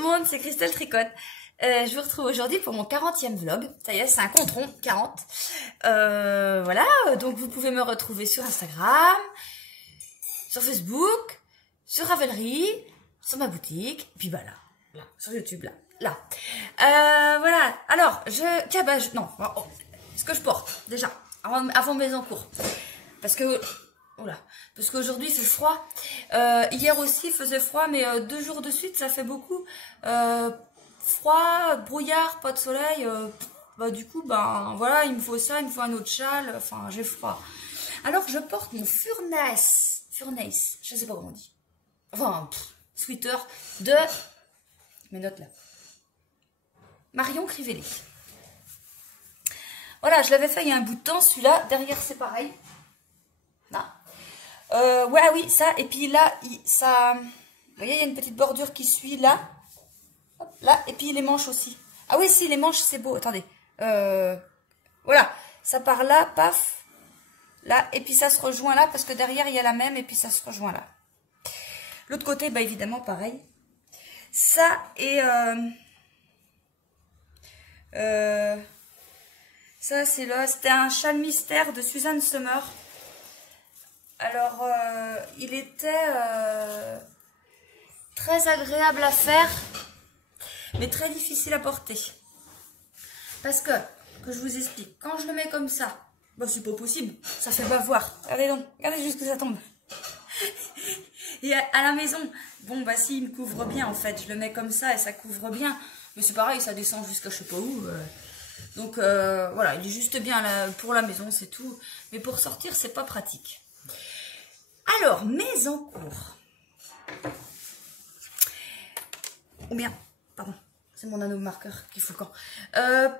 le monde, c'est Christelle Tricotte. Je vous retrouve aujourd'hui pour mon 40e vlog. Ça y est, c'est un compte rond, 40. Voilà, donc vous pouvez me retrouver sur Instagram, sur Facebook, sur Ravelry, sur ma boutique, et puis bah là, sur YouTube, là. Voilà, alors, tiens, bah, non, ce que je porte, déjà, avant mes encours. Parce que... Oula, parce qu'aujourd'hui il fait froid. Hier aussi il faisait froid, mais 2 jours de suite ça fait beaucoup. Froid, brouillard, pas de soleil. Bah du coup, ben voilà, il me faut ça, il me faut un autre châle. Enfin, j'ai froid. Alors je porte mon Furnace, je sais pas comment on dit. Enfin, sweater de mes notes là. Marion Crivelli. Voilà, je l'avais fait il y a un bout de temps. Celui-là, derrière c'est pareil. Là. Ouais, oui, ça, et puis là, ça, vous voyez, il y a une petite bordure qui suit là, hop, là, et puis les manches aussi. Ah oui, si, les manches, c'est beau, attendez, voilà, ça part là, paf, là, et puis ça se rejoint là, parce que derrière, il y a la même, et puis ça se rejoint là. L'autre côté, bah évidemment, pareil. Ça, et, ça, c'est là, c'était un châle mystère de Suzanne Sommer. Alors, il était très agréable à faire, mais très difficile à porter. Parce que je vous explique, quand je le mets comme ça, bah c'est pas possible, ça fait pas voir. Regardez donc, regardez jusqu'où ça tombe. Et à la maison, bon bah si, il me couvre bien en fait, je le mets comme ça et ça couvre bien. Mais c'est pareil, ça descend jusqu'à je sais pas où. Donc voilà, il est juste bien là, pour la maison, c'est tout. Mais pour sortir, c'est pas pratique. Alors, mes encours. Ou bien, pardon, c'est mon anneau marqueur qui fout le camp.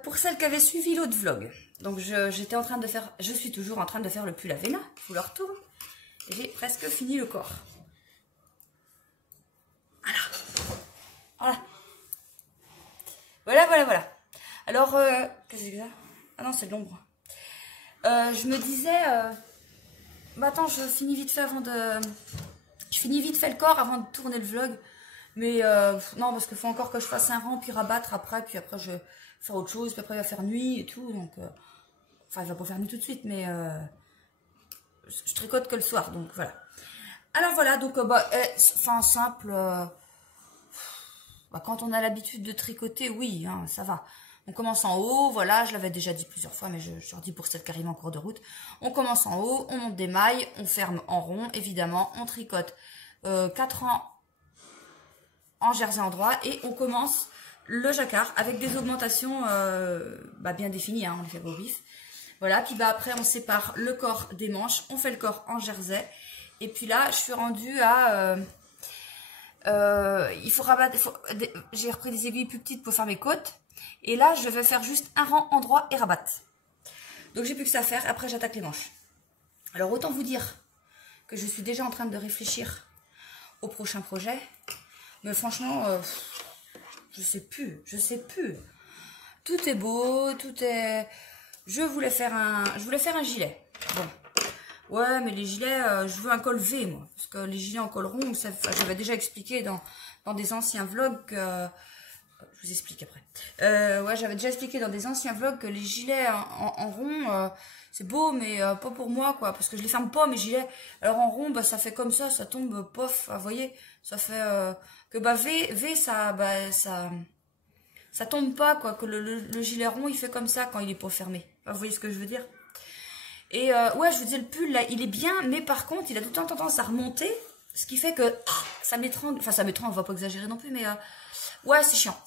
Pour celles qui avaient suivi l'autre vlog, donc j'étais en train de faire, je suis toujours en train de faire le pull Avena, je vous le retourne. J'ai presque fini le corps. Voilà. Alors, qu'est-ce que c'est que ça? Ah non, c'est de l'ombre. Je me disais... bah attends, je finis vite fait le corps avant de tourner le vlog. Mais non, parce qu'il faut encore que je fasse un rang, puis rabattre après, puis après je vais faire autre chose, puis après il va faire nuit et tout. Donc, enfin, il va pas faire nuit tout de suite, mais je tricote que le soir, donc voilà. Alors voilà, donc enfin simple. Bah, quand on a l'habitude de tricoter, oui, hein, ça va. On commence en haut, voilà, je l'avais déjà dit plusieurs fois, mais je redis pour celles qui arrivent en cours de route. On commence en haut, on monte des mailles, on ferme en rond, évidemment, on tricote 4 rangs en jersey endroit et on commence le jacquard avec des augmentations bien définies, hein, on les fait au vif. Voilà, puis bah après on sépare le corps des manches, on fait le corps en jersey. Et puis là, je suis rendue à... il faut rabattre, j'ai repris des aiguilles plus petites pour faire mes côtes. Et là, je vais faire juste un rang endroit et rabattre. Donc, j'ai plus que ça à faire. Après, j'attaque les manches. Alors, autant vous dire que je suis déjà en train de réfléchir au prochain projet. Mais franchement, je sais plus. Tout est beau, tout est... Je voulais faire un gilet. Bon. Ouais, mais les gilets, je veux un col V, moi. Parce que les gilets en col rond, j'avais déjà expliqué dans des anciens vlogs que... Je vous explique après. Ouais, j'avais déjà expliqué dans des anciens vlogs que les gilets en rond, c'est beau, mais pas pour moi, quoi. Parce que je les ferme pas, mes gilets. Alors en rond, bah, ça fait comme ça tombe, pof, vous voyez. Ça fait que bah V, ça tombe pas, quoi. Que le gilet rond, il fait comme ça quand il est pas fermé. Vous voyez ce que je veux dire? Et ouais, je vous dis, le pull, là, il est bien, mais par contre, il a tout le temps tendance à remonter. Ce qui fait que ça m'étrangle. Enfin, ça m'étrangle, on va pas exagérer non plus, mais... ouais, c'est chiant.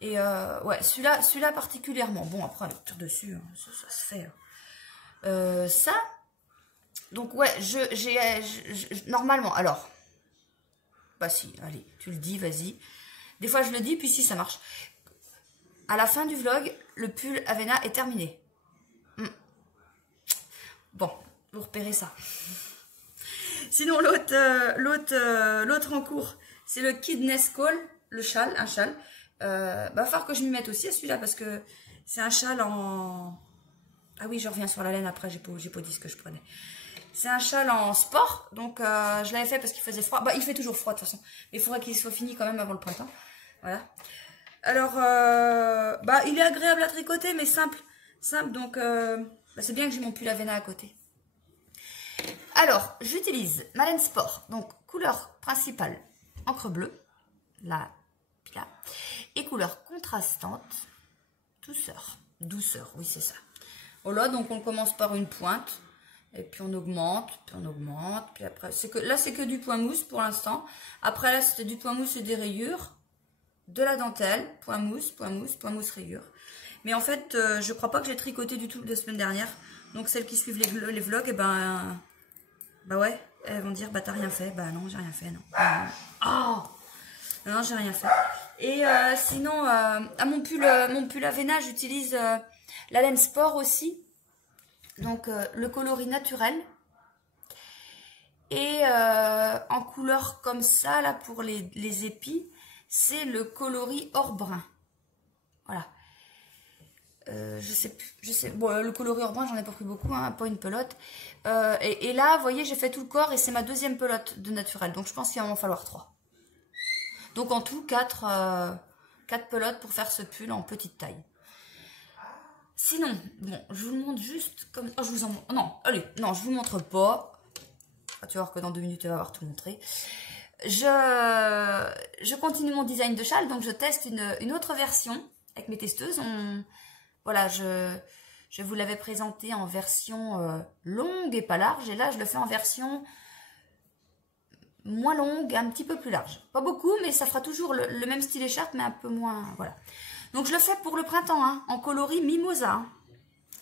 Et ouais, celui-là particulièrement. Bon, après, avec tout dessus, hein, ça se fait. Ça, donc ouais, normalement, alors, bah si, allez, tu le dis, vas-y. Des fois, je le dis, puis si, ça marche. À la fin du vlog, le pull Avena est terminé. Bon, vous repérez ça. Sinon, l'autre en cours, c'est le Kidness Call. Le châle, un châle. Va falloir que je m'y mette aussi à celui-là parce que c'est un châle en... Ah oui, je reviens sur la laine après, j'ai pas dit ce que je prenais. C'est un châle en sport, donc je l'avais fait parce qu'il faisait froid. Bah, il fait toujours froid de toute façon, mais il faudrait qu'il soit fini quand même avant le printemps. Voilà. Alors, il est agréable à tricoter, mais simple. Simple, donc c'est bien que j'ai mon pull Avena à côté. Alors, j'utilise ma laine sport, donc couleur principale, encre bleue, là, et couleur contrastante, douceur, oui c'est ça. Voilà, donc on commence par une pointe, et puis on augmente, puis après, là c'est que du point mousse pour l'instant. Après là c'était du point mousse et des rayures, de la dentelle, point mousse, rayures. Mais en fait, je crois pas que j'ai tricoté du tout la semaine dernière, donc celles qui suivent les vlogs, et bah ouais, elles vont dire, bah t'as rien fait, bah non, j'ai rien fait, non. Oh non, j'ai rien fait. Et sinon, à mon pull Avena, j'utilise la laine sport aussi. Donc, le coloris naturel. Et en couleur comme ça, là, pour les épis, c'est le coloris or brun. Voilà. Je sais, bon, le coloris or brun, j'en ai pas pris beaucoup, hein, pas une pelote. Et là, vous voyez, j'ai fait tout le corps et c'est ma deuxième pelote de naturel. Donc, je pense qu'il va m'en falloir 3. Donc, en tout, 4 pelotes pour faire ce pull en petite taille. Sinon, bon, je vous le montre juste comme... Oh, je vous en... Non, allez, non, je vous montre pas. Ah, tu vas voir que dans 2 minutes, elle va avoir tout montré. Je continue mon design de châle, donc je teste une autre version avec mes testeuses. Voilà, je vous l'avais présenté en version longue et pas large. Et là, je le fais en version moins longue, un petit peu plus large. Pas beaucoup, mais ça fera toujours le même style écharpe, mais un peu moins... Voilà. Donc, je le fais pour le printemps, hein, en coloris mimosa. Hein.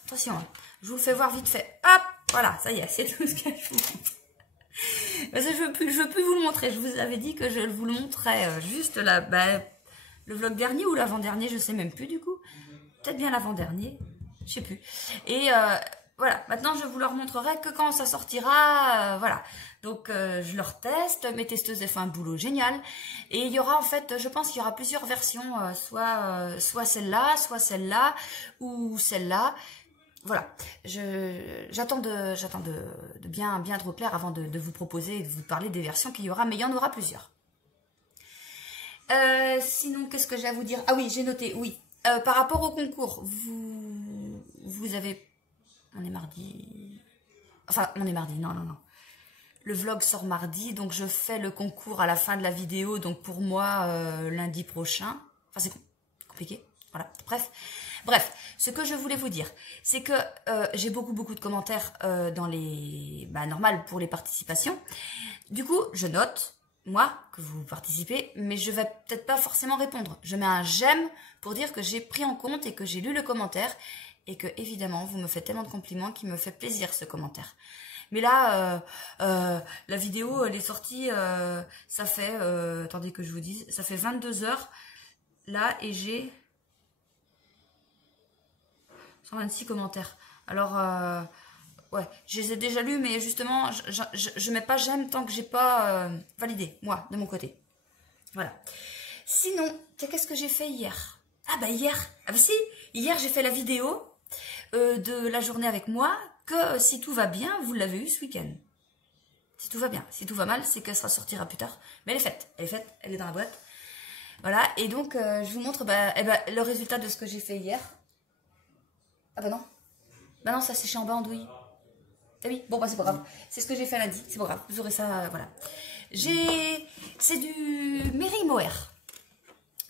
Attention, hein, je vous le fais voir vite fait. Hop, voilà, ça y est, c'est tout ce que je vous montre. Parce que je veux plus vous le montrer. Je vous avais dit que je vous le montrais juste là, le vlog dernier ou l'avant-dernier, je sais même plus du coup. Peut-être bien l'avant-dernier, je sais plus. Et voilà, maintenant je vous le remontrerai que quand ça sortira, voilà. Donc je leur teste, mes testeuses ont fait un boulot génial. Et il y aura en fait, je pense qu'il y aura plusieurs versions, soit celle-là, ou celle-là. Voilà, j'attends de bien être au clair avant de vous proposer et de vous parler des versions qu'il y aura, mais il y en aura plusieurs. Sinon, qu'est-ce que j'ai à vous dire? Ah oui, j'ai noté, oui. Par rapport au concours, vous avez... On est mardi... Enfin, on est mardi, non. Le vlog sort mardi, donc je fais le concours à la fin de la vidéo, donc pour moi, lundi prochain. Enfin, c'est compliqué, voilà, Bref, ce que je voulais vous dire, c'est que j'ai beaucoup de commentaires dans les... normal pour les participations. Du coup, je note, moi, que vous participez, mais je vais peut-être pas forcément répondre. Je mets un j'aime pour dire que j'ai pris en compte et que j'ai lu le commentaire et que, évidemment, vous me faites tellement de compliments qu'il me fait plaisir, ce commentaire. Mais là, la vidéo, elle est sortie, ça fait... attendez que je vous dise, ça fait 22 heures, là, et j'ai... 126 commentaires. Alors, ouais, je les ai déjà lus, mais justement, je mets pas j'aime tant que j'ai pas validé, moi, de mon côté. Voilà. Sinon, qu'est-ce que j'ai fait hier? Si, hier j'ai fait la vidéo de la journée avec moi, que si tout va bien, vous l'avez eu ce week-end. Si tout va bien. Si tout va mal, c'est qu'elle sera sortira plus tard. Mais elle est faite, elle est dans la boîte. Voilà, et donc, je vous montre le résultat de ce que j'ai fait hier. Ah bah non. Bah non, ça c'est chez en bas en douille. Ah oui, bon bah c'est pas grave. C'est ce que j'ai fait lundi, c'est pas grave. Vous aurez ça, voilà. C'est du Mary Mohair.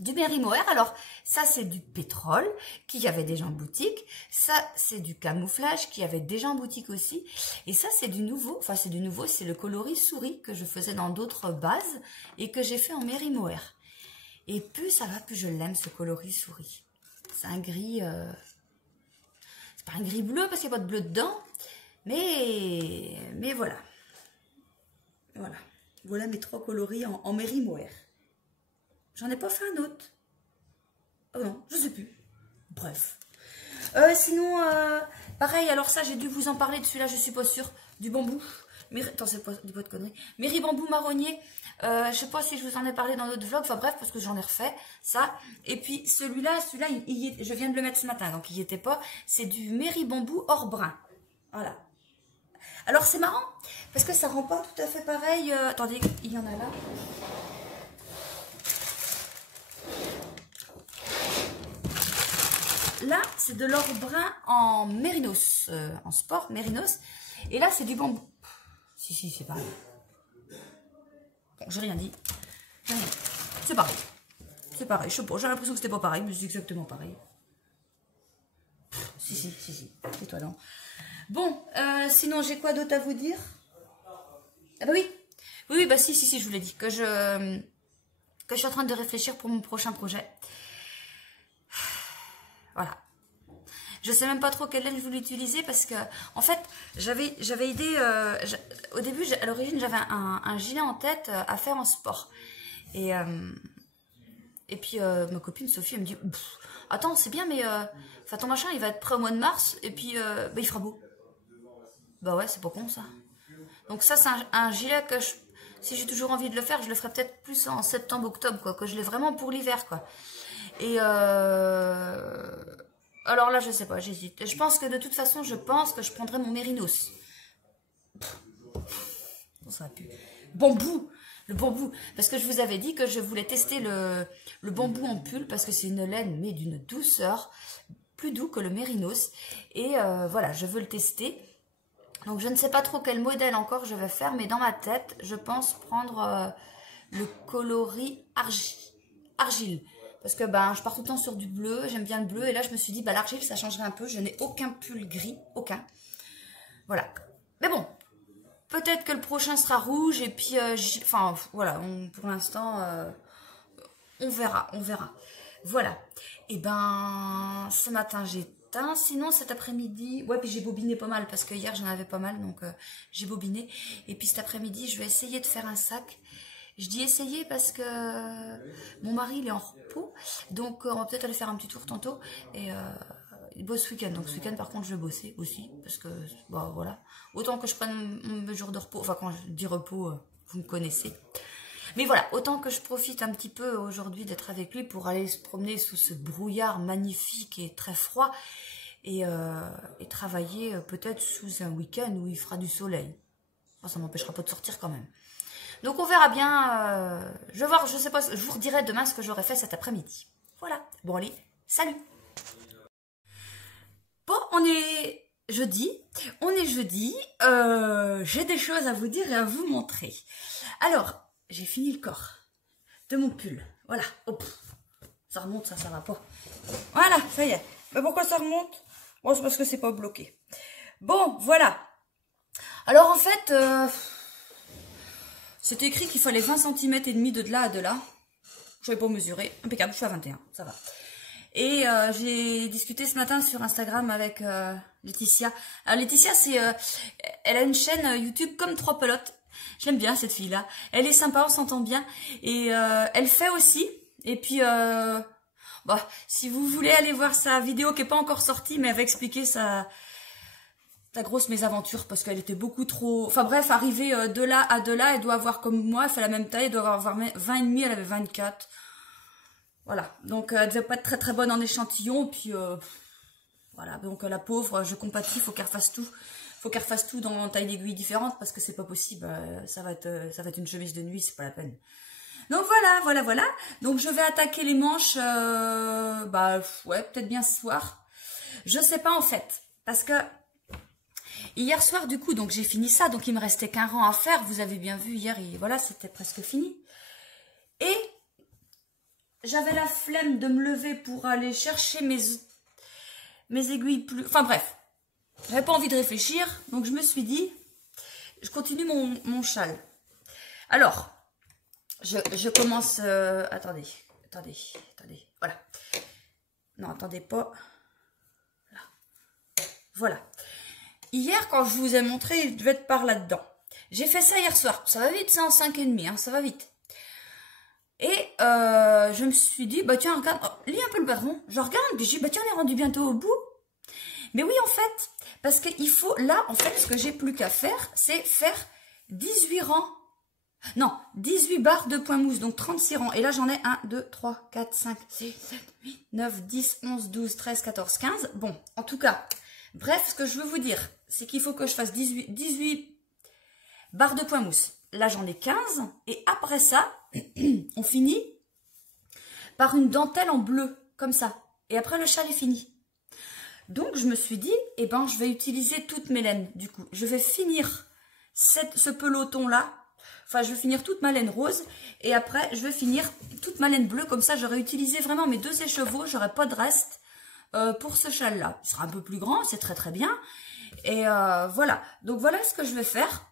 Du Mary Mohair, alors ça c'est du pétrole qui y avait déjà en boutique. Ça c'est du camouflage qui y avait déjà en boutique aussi. Et ça c'est du nouveau, c'est le coloris souris que je faisais dans d'autres bases et que j'ai fait en Mary Mohair. Et plus ça va, plus je l'aime ce coloris souris. C'est un gris... un gris bleu parce qu'il n'y a pas de bleu dedans, mais voilà. Voilà mes 3 coloris en Mary Mohair. J'en ai pas fait un autre. Oh non, je sais plus. Bref. Sinon, pareil, alors ça, j'ai dû vous en parler de celui-là, je suis pas sûre. Du bambou. Attends, c'est pas de conneries. Mary bambou marronnier. Je sais pas si je vous en ai parlé dans d'autres vlogs. Enfin bref, parce que j'en ai refait ça. Et puis celui-là, je viens de le mettre ce matin, donc il n'y était pas. C'est du Mary bambou or brun. Voilà. Alors c'est marrant, parce que ça rend pas tout à fait pareil. Attendez, il y en a là. là, c'est de l'or brun en mérinos, en sport, mérinos. Et là, c'est du bambou. Si, c'est pareil. Bon, j'ai rien dit. C'est pareil. C'est pareil. Je sais pas, j'ai l'impression que c'était pas pareil, mais c'est exactement pareil. Si. C'est toi, non. Bon, sinon, j'ai quoi d'autre à vous dire? Ah bah oui. Oui, bah si, je vous l'ai dit. Que je suis en train de réfléchir pour mon prochain projet. Voilà. Je sais même pas trop quelle laine je voulais utiliser parce que, en fait, j'avais idée. Au début, à l'origine, j'avais un gilet en tête à faire en sport. Et puis, ma copine Sophie, elle me dit attends, c'est bien, mais ton machin, il va être prêt au mois de mars. Et puis, il fera beau. Bah ouais, c'est pas con ça. Donc, ça, c'est un gilet que si j'ai toujours envie de le faire, je le ferai peut-être plus en septembre, octobre, quoi. Que je l'ai vraiment pour l'hiver, quoi. Et alors là, je sais pas, j'hésite. Je pense que de toute façon, je prendrai mon mérinos. Ça va plus. Bambou, le bambou. Parce que je vous avais dit que je voulais tester le bambou en pull parce que c'est une laine, mais d'une douceur, plus doux que le mérinos. Et voilà, je veux le tester. Donc je ne sais pas trop quel modèle encore je vais faire, mais dans ma tête, je pense prendre le coloris argile. Parce que je pars tout le temps sur du bleu, j'aime bien le bleu. Et là, je me suis dit, l'argile, ça changerait un peu. Je n'ai aucun pull gris, aucun. Voilà. Mais bon, peut-être que le prochain sera rouge. Et puis, voilà, pour l'instant, on verra. Voilà. Et ce matin, j'ai teint. Sinon, cet après-midi, ouais, puis j'ai bobiné pas mal. Parce que hier, j'en avais pas mal, donc j'ai bobiné. Et puis cet après-midi, je vais essayer de faire un sac. Je dis essayer parce que mon mari, il est en repos. Donc, on va peut-être aller faire un petit tour tantôt. Et il bosse ce week-end. Donc, ce week-end, par contre, je vais bosser aussi. Parce que, voilà. Autant que je prenne mes jours de repos. Enfin, quand je dis repos, vous me connaissez. Mais voilà, autant que je profite un petit peu aujourd'hui d'être avec lui pour aller se promener sous ce brouillard magnifique et très froid. Et travailler peut-être sous un week-end où il fera du soleil. Enfin, ça ne m'empêchera pas de sortir quand même. Donc on verra bien, je vais voir, je sais pas, je vous redirai demain ce que j'aurai fait cet après-midi. Voilà, bon allez, salut. Bon, on est jeudi, j'ai des choses à vous dire et à vous montrer. Alors, j'ai fini le corps de mon pull, voilà, hop, ça remonte, ça va pas. Voilà, ça y est, mais pourquoi ça remonte? Bon, c'est parce que c'est pas bloqué. Bon, voilà. Alors en fait... c'était écrit qu'il fallait 20 cm et demi de là à de là. Je n'avais pas mesuré. Impeccable, je suis à 21, ça va. Et j'ai discuté ce matin sur Instagram avec Laetitia. Alors Laetitia, elle a une chaîne YouTube comme Trois Pelotes. J'aime bien cette fille-là. Elle est sympa, on s'entend bien. Et elle fait aussi. Et puis, si vous voulez aller voir sa vidéo qui n'est pas encore sortie, mais elle va expliquer sa grosse mésaventure parce qu'elle était beaucoup trop... Enfin bref, arrivée de là à de là, elle doit avoir comme moi, elle fait la même taille, elle doit avoir 20,5, elle avait 24. Voilà, donc elle devait pas être très très bonne en échantillon, puis voilà, donc la pauvre, je compatis, faut qu'elle refasse tout. Faut qu'elle refasse tout dans taille d'aiguille différente parce que c'est pas possible, ça va être une chemise de nuit, c'est pas la peine. Donc voilà. Donc je vais attaquer les manches, ouais, peut-être bien ce soir. Je sais pas en fait, parce que hier soir, du coup, donc j'ai fini ça, donc il me restait qu'un rang à faire. Vous avez bien vu hier, et voilà, c'était presque fini. Et j'avais la flemme de me lever pour aller chercher mes aiguilles plus... Enfin bref, j'avais pas envie de réfléchir, donc je me suis dit, je continue mon châle. Alors, je commence... attendez, voilà. Non, attendez pas. Là. Voilà. Hier, quand je vous ai montré, il devait être par là-dedans. J'ai fait ça hier soir. Ça va vite, c'est en 5,5, hein, ça va vite. Et je me suis dit, tiens, regarde, lis un peu le patron. Je regarde, puis je dis, tiens, on est rendu bientôt au bout. Mais oui, en fait, parce qu'il faut, là, en fait, ce que j'ai plus qu'à faire, c'est faire 18 rangs. Non, 18 barres de point mousse, donc 36 rangs. Et là, j'en ai 1, 2, 3, 4, 5, 6, 7, 8, 9, 10, 11, 12, 13, 14, 15. Bon, en tout cas... Bref, ce que je veux vous dire, c'est qu'il faut que je fasse 18 barres de point mousse. Là, j'en ai 15. Et après ça, on finit par une dentelle en bleu, comme ça. Et après, le châle est fini. Donc, je me suis dit, eh ben, je vais utiliser toutes mes laines, du coup. Je vais finir ce peloton-là. Enfin, je vais finir toute ma laine rose. Et après, je vais finir toute ma laine bleue. Comme ça, j'aurai utilisé vraiment mes 2 écheveaux. J'aurai pas de reste pour ce châle-là. Il sera un peu plus grand, c'est très très bien. Et voilà. Donc, voilà ce que je vais faire.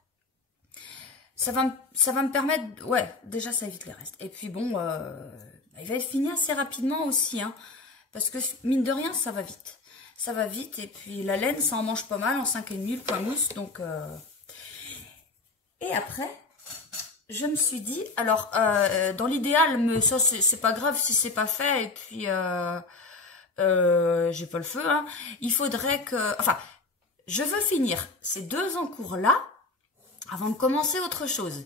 Ça va me permettre... Ouais, déjà, ça évite les restes. Et puis, bon, il va être fini assez rapidement aussi. Hein, parce que, mine de rien, ça va vite. Ça va vite. Et puis, la laine, ça en mange pas mal en 5,5, le point mousse. Donc... Et après... Je me suis dit, alors, dans l'idéal, mais ça, c'est pas grave si c'est pas fait, et puis, j'ai pas le feu, hein. Il faudrait que, enfin, je veux finir ces 2 encours-là, avant de commencer autre chose.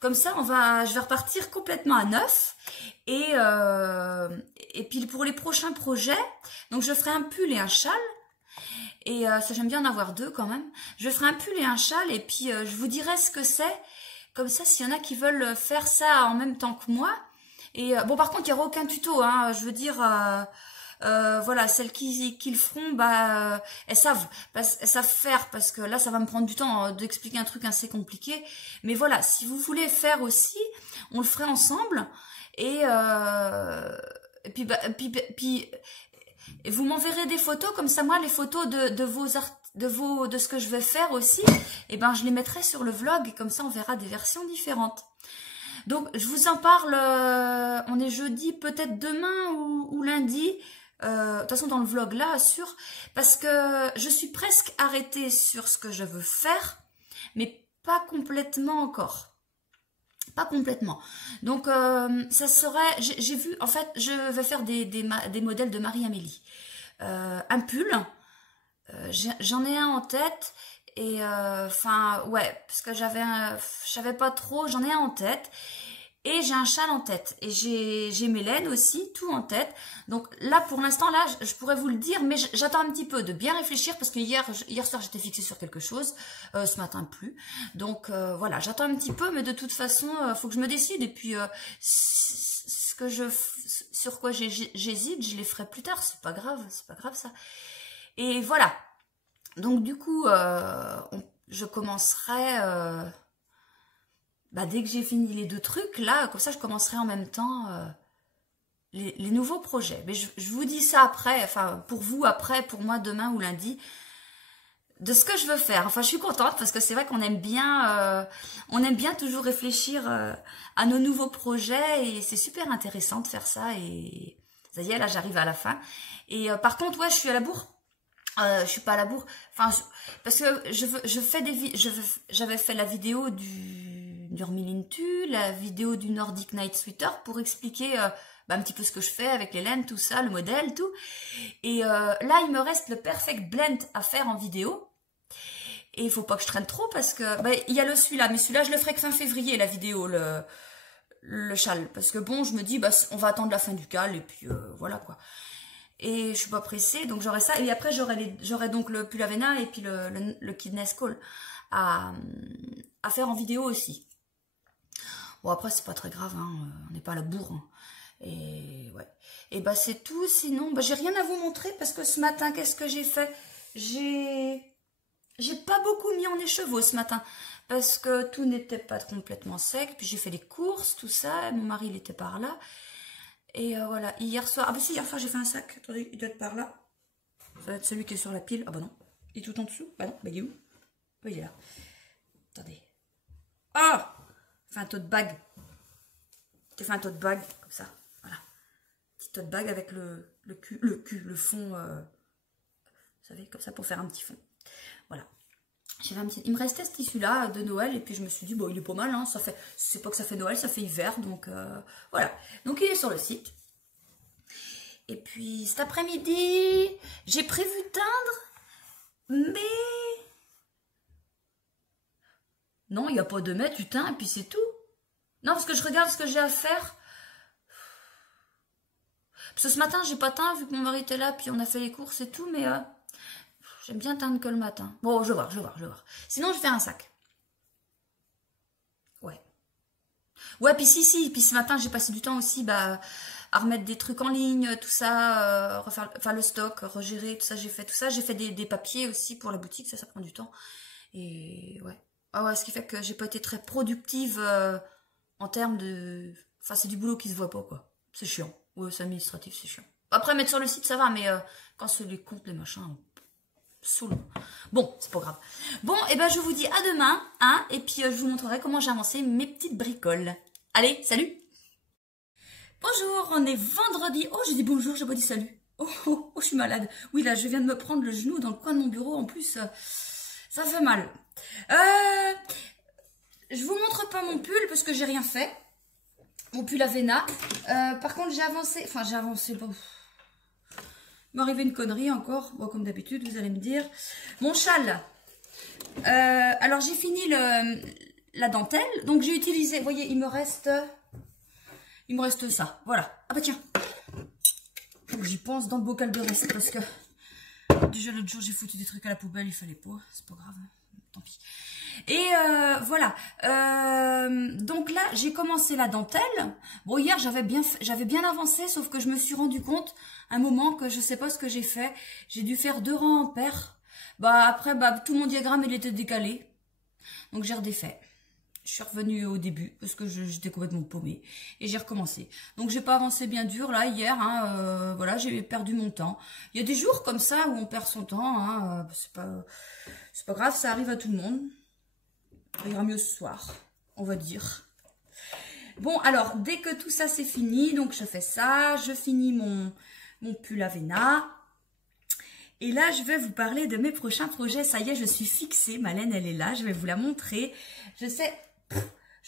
Comme ça, je vais repartir complètement à neuf, et puis pour les prochains projets, donc je ferai un pull et un châle, et ça, j'aime bien en avoir 2 quand même. Je ferai un pull et un châle, et puis je vous dirai ce que c'est. Comme ça, s'il y en a qui veulent faire ça en même temps que moi. Et bon, par contre, il n'y aura aucun tuto. Hein, je veux dire, voilà, celles qui le feront, bah, elles savent faire. Parce que là, ça va me prendre du temps d'expliquer un truc assez compliqué. Mais voilà, si vous voulez faire aussi, on le ferait ensemble. Et puis, et vous m'enverrez des photos. Comme ça, moi, les photos de ce que je vais faire aussi, et ben je les mettrai sur le vlog et comme ça on verra des versions différentes. Donc je vous en parle, on est jeudi, peut-être demain ou lundi, de toute façon dans le vlog là, assure, parce que je suis presque arrêtée sur ce que je veux faire, mais pas complètement encore. Pas complètement. Donc ça serait, j'ai vu, en fait je vais faire des modèles de Marie-Amélie. Un pull, j'en ai un en tête et enfin ouais, parce que je savais pas trop, j'en ai un en tête et j'ai un châle en tête et j'ai mes laines aussi, tout en tête. Donc là pour l'instant là, je pourrais vous le dire, mais j'attends un petit peu de bien réfléchir parce que hier soir j'étais fixée sur quelque chose, ce matin plus. Donc voilà, j'attends un petit peu, mais de toute façon faut que je me décide et puis sur quoi j'hésite, je les ferai plus tard, c'est pas grave ça. Et voilà. Donc du coup, je commencerai, dès que j'ai fini les 2 trucs, là, comme ça je commencerai en même temps les nouveaux projets. Mais je vous dis ça après, enfin pour vous après, pour moi demain ou lundi, de ce que je veux faire. Enfin je suis contente parce que c'est vrai qu'on aime bien toujours réfléchir à nos nouveaux projets et c'est super intéressant de faire ça. Et ça y est, là j'arrive à la fin. Et par contre, ouais, je suis à la bourre. Je suis pas à la bourre, enfin parce que j'avais fait la vidéo du Urmilintu, la vidéo du Nordic Night Sweater pour expliquer un petit peu ce que je fais avec les laines, tout ça, le modèle, tout. Et là il me reste le Perfect Blend à faire en vidéo. Et il faut pas que je traîne trop parce que il y a celui-là, mais celui-là je le ferai que fin février la vidéo, le châle, parce que bon je me dis on va attendre la fin du cal et puis voilà quoi. Et je suis pas pressée, donc j'aurai ça. Et après, j'aurai donc le pull Avena et puis le Kidness Call à faire en vidéo aussi. Bon, après, c'est pas très grave, hein, on n'est pas à la bourre. Hein. Et ouais. Et c'est tout. Sinon, j'ai rien à vous montrer parce que ce matin, qu'est-ce que j'ai fait? J'ai pas beaucoup mis en écheveau ce matin parce que tout n'était pas complètement sec. Puis j'ai fait les courses, tout ça. Mon mari, il était par là. Et voilà, hier soir, si, hier soir j'ai fait un sac, attendez, il doit être par là. Ça va être celui qui est sur la pile, ah bah non, il est tout en dessous, bah non, il est où? Oui, il est là. Attendez. Ah! Fait un tote bag. J'ai fait un tote bag, comme ça, voilà. Petit tote bag avec le fond, vous savez, comme ça pour faire un petit fond. Voilà. Il me restait ce tissu-là de Noël, et puis je me suis dit, il est pas mal, hein, ça fait, c'est pas que ça fait Noël, ça fait hiver, donc voilà. Donc il est sur le site. Et puis cet après-midi, j'ai prévu teindre, mais non, il n'y a pas de mètre, tu teins, et puis c'est tout. Non, parce que je regarde ce que j'ai à faire. Parce que ce matin, j'ai pas teint, vu que mon mari était là, puis on a fait les courses et tout, mais j'aime bien teindre que le matin. Bon, je vais voir. Sinon, je fais un sac. Ouais. Ouais, puis si. Puis ce matin, j'ai passé du temps aussi, à à remettre des trucs en ligne, tout ça, refaire, enfin le stock, regérer, tout ça, j'ai fait tout ça. J'ai fait des papiers aussi pour la boutique, ça prend du temps. Et ouais. Ah ouais, ce qui fait que j'ai pas été très productive en termes de... Enfin, c'est du boulot qui se voit pas, quoi. C'est chiant. Ouais, c'est administratif, c'est chiant. Après, mettre sur le site, ça va, mais quand c'est les comptes, les machins... Saoulant. Bon, c'est pas grave. Bon, et ben je vous dis à demain, hein, et puis je vous montrerai comment j'ai avancé mes petites bricoles. Allez, salut! Bonjour, on est vendredi. Oh, j'ai dit bonjour, j'ai pas dit salut. Oh, je suis malade. Oui, là, je viens de me prendre le genou dans le coin de mon bureau. En plus, ça fait mal. Je vous montre pas mon pull parce que j'ai rien fait. Mon pull Avena. Par contre, j'ai avancé. Enfin, j'ai avancé. Bon. Il m'est arrivé une connerie encore. Bon, comme d'habitude, vous allez me dire. Mon châle. Alors, j'ai fini la dentelle. Donc, j'ai utilisé. Vous voyez, il me reste ça. Voilà. Ah bah tiens. Faut que j'y pense dans le bocal de reste parce que déjà l'autre jour j'ai foutu des trucs à la poubelle, il fallait pas, c'est pas grave, tant pis. Et voilà, donc là j'ai commencé la dentelle. Bon, hier j'avais bien avancé, sauf que je me suis rendu compte un moment que je sais pas ce que j'ai fait. J'ai dû faire 2 rangs en paire. Bah après tout mon diagramme il était décalé, donc j'ai redéfait. Je suis revenue au début parce que j'étais complètement paumée et j'ai recommencé. Donc j'ai pas avancé bien dur là hier, hein, voilà, j'ai perdu mon temps. Il y a des jours comme ça où on perd son temps, hein, c'est pas grave, ça arrive à tout le monde. Ça ira mieux ce soir, on va dire. Bon, alors dès que tout ça c'est fini, donc je fais ça, je finis mon pull Avena. Et là, je vais vous parler de mes prochains projets. Ça y est, je suis fixée. Ma laine, elle est là. Je vais vous la montrer. Je sais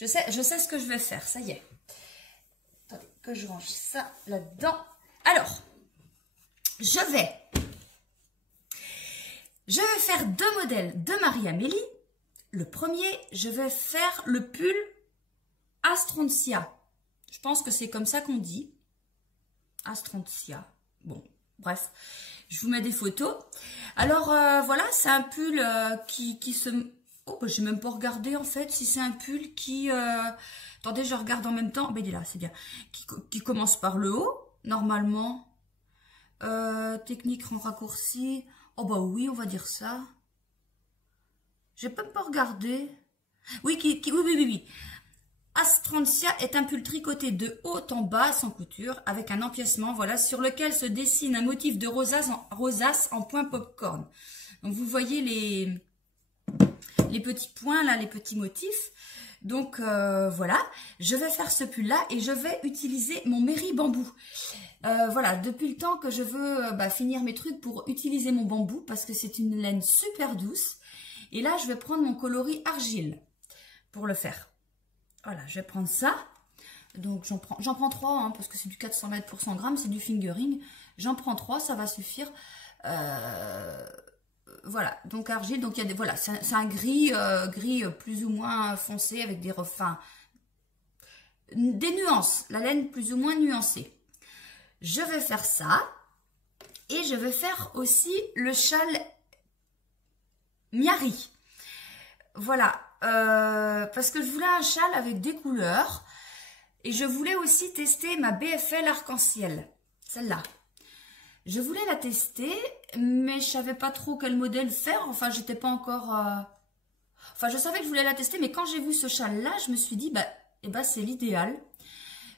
ce que je vais faire. Ça y est. Attendez, que je range ça là-dedans. Alors, je vais faire 2 modèles de Marie-Amélie. Le premier, je vais faire le pull Astrontia. Je pense que c'est comme ça qu'on dit. Astrontia. Bon, bref. Je vous mets des photos. Alors, voilà, c'est un pull qui se... Oh, bah, j'ai même pas regardé, en fait, si c'est un pull qui... Attendez, je regarde en même temps. Ben, il est là, c'est bien. Qui commence par le haut, normalement. Technique en raccourci. Oh, bah oui, on va dire ça. J'ai même pas regardé. Oui, oui. Astrantia est un pull tricoté de haut en bas sans couture avec un empiècement, voilà, sur lequel se dessine un motif de rosace en point popcorn. Donc vous voyez les petits points là, les petits motifs. Donc voilà, je vais faire ce pull là et je vais utiliser mon Mairie bambou. Voilà, depuis le temps que je veux finir mes trucs pour utiliser mon bambou parce que c'est une laine super douce. Et là, je vais prendre mon coloris argile pour le faire. Voilà, je vais prendre ça. Donc, j'en prends 3, hein, parce que c'est du 400 mètres pour 100 grammes, c'est du fingering. J'en prends 3, ça va suffire. Voilà, donc argile, donc il y a des... Voilà, c'est un gris plus ou moins foncé avec des refins. Des nuances, la laine plus ou moins nuancée. Je vais faire ça. Et je vais faire aussi le châle Miari. Voilà. Parce que je voulais un châle avec des couleurs et je voulais aussi tester ma BFL arc-en-ciel, celle-là. Je voulais la tester, mais je savais pas trop quel modèle faire. Enfin, j'étais pas encore. Enfin, je savais que je voulais la tester, mais quand j'ai vu ce châle-là, je me suis dit, c'est l'idéal.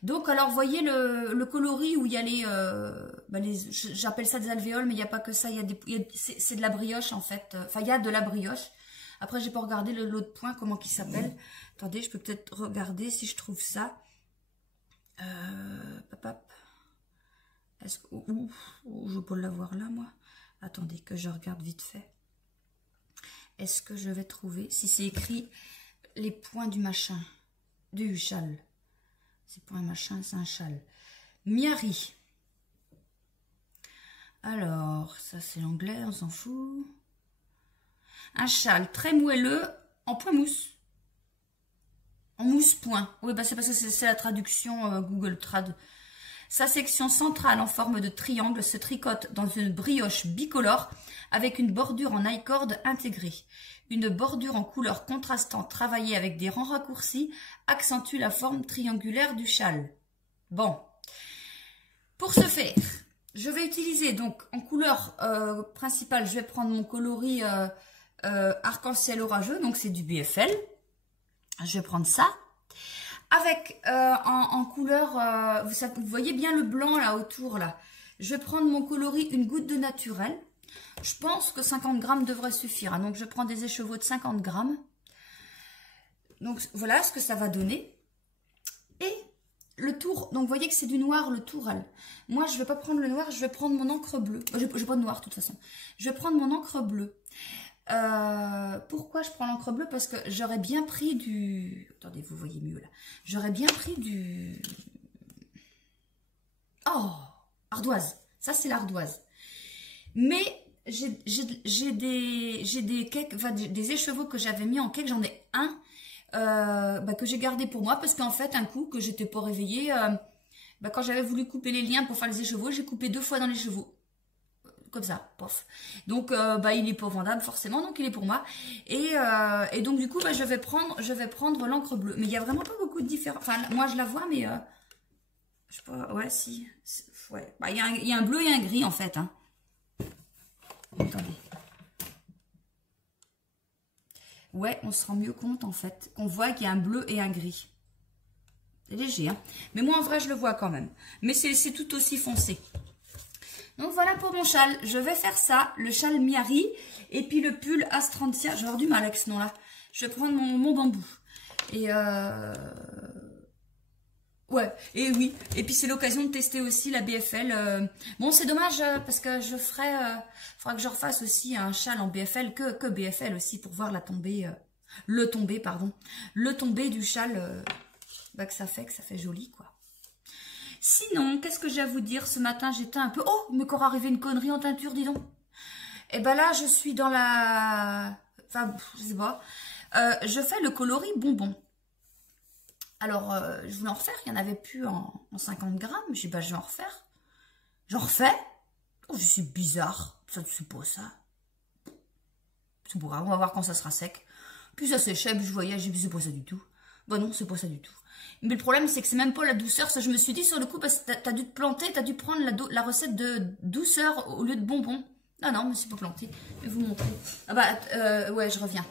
Donc, alors, vous voyez le coloris où il y a j'appelle ça des alvéoles, mais il n'y a pas que ça. C'est de la brioche en fait. Enfin, il y a de la brioche. Après, j'ai pas regardé l'autre point, comment il s'appelle. Attendez, je peux peut-être regarder si je trouve ça. Est-ce que... je peux l'avoir là, moi. Attendez, que je regarde vite fait. Est-ce que je vais trouver... Si c'est écrit les points du machin, du châle. C'est pas un machin, c'est un châle. Miari. Alors, ça c'est l'anglais, on s'en fout. Un châle très moelleux en point mousse. En mousse point. Oui, c'est parce que c'est la traduction Google Trad. Sa section centrale en forme de triangle se tricote dans une brioche bicolore avec une bordure en high-cord intégrée. Une bordure en couleur contrastante travaillée avec des rangs raccourcis accentue la forme triangulaire du châle. Bon. Pour ce faire, je vais utiliser donc en couleur principale, je vais prendre mon coloris arc-en-ciel orageux, donc c'est du BFL. Je vais prendre ça. Avec en couleur, vous voyez bien le blanc là autour là. Je vais prendre mon coloris une goutte de naturel. Je pense que 50 grammes devrait suffire. Hein. Donc je prends des écheveaux de 50 grammes. Donc voilà ce que ça va donner. Et le tour, donc vous voyez que c'est du noir le tourelle. Moi je ne vais pas prendre le noir, je vais prendre mon encre bleue. Je n'ai pas de noir de toute façon. Je vais prendre mon encre bleue. Pourquoi je prends l'encre bleue? Parce que j'aurais bien pris du... Attendez, vous voyez mieux là. J'aurais bien pris du... Oh, ardoise. Ça, c'est l'ardoise. Mais j'ai des cakes, enfin, des écheveaux que j'avais mis en cake. J'en ai un que j'ai gardé pour moi. Parce qu'en fait, un coup que j'étais pas réveillée, quand j'avais voulu couper les liens pour faire les écheveaux, j'ai coupé 2 fois dans les chevaux. Comme ça, pof. Donc, il est pas vendable forcément, donc il est pour moi. Et donc, du coup, je vais prendre l'encre bleue. Mais il y a vraiment pas beaucoup de différence. Enfin, moi, je la vois, mais... je sais pas, ouais, si. Ouais. Il y a un bleu et un gris, en fait. Hein. Attendez. Ouais, on se rend mieux compte, en fait. On voit qu'il y a un bleu et un gris. C'est léger, hein. Mais moi, en vrai, je le vois quand même. Mais c'est tout aussi foncé. Donc voilà pour mon châle, je vais faire ça, le châle Miari, et puis le pull Astrantia, j'ai avoir du mal avec ce nom-là. Je vais prendre mon bambou. Et ouais, et oui, et puis c'est l'occasion de tester aussi la BFL. Bon, c'est dommage, parce que je ferai, faudra que je refasse aussi un châle en BFL, que BFL aussi, pour voir la tombée, le tombé du châle, que ça fait joli, quoi. Sinon, qu'est-ce que j'ai à vous dire? Ce matin, j'étais un peu... Oh, mais qu'aura arrivé une connerie en teinture, dis donc. Et ben là, je suis dans la... Enfin, je sais pas. Je fais le coloris bonbon. Alors, je voulais en refaire. Il n'y en avait plus en 50 grammes. Je dis, je vais en refaire. J'en refais. Oh, je suis bizarre. Ça, c'est pas ça. C'est pas grave. On va voir quand ça sera sec. Puis ça séchait. Je voyais, j'ai dit, c'est pas ça du tout. Bah non, c'est pas ça du tout. Mais le problème, c'est que c'est même pas la douceur. Ça, je me suis dit sur le coup, parce que t'as dû te planter, t'as dû prendre la recette de douceur au lieu de bonbons. Non, non, je me suis pas plantée. Je vais vous montrer. Ouais, je reviens.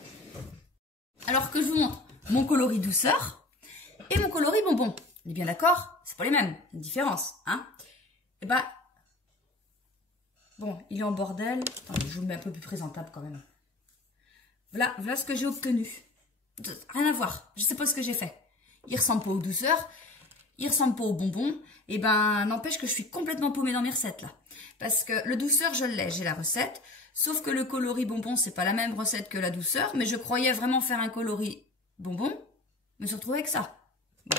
Alors que je vous montre mon coloris douceur et mon coloris bonbon. On est bien d'accord? C'est pas les mêmes. Il y a une différence, hein? Et bon, il est en bordel. Attendez, je vous le mets un peu plus présentable quand même. Voilà ce que j'ai obtenu. Rien à voir. Je sais pas ce que j'ai fait. Il ressemble pas aux douceurs, il ressemble pas aux bonbons, et n'empêche que je suis complètement paumée dans mes recettes là. Parce que le douceur, je l'ai, j'ai la recette, sauf que le coloris bonbon, c'est pas la même recette que la douceur, mais je croyais vraiment faire un coloris bonbon, mais je me suis retrouvée avec ça. Bon.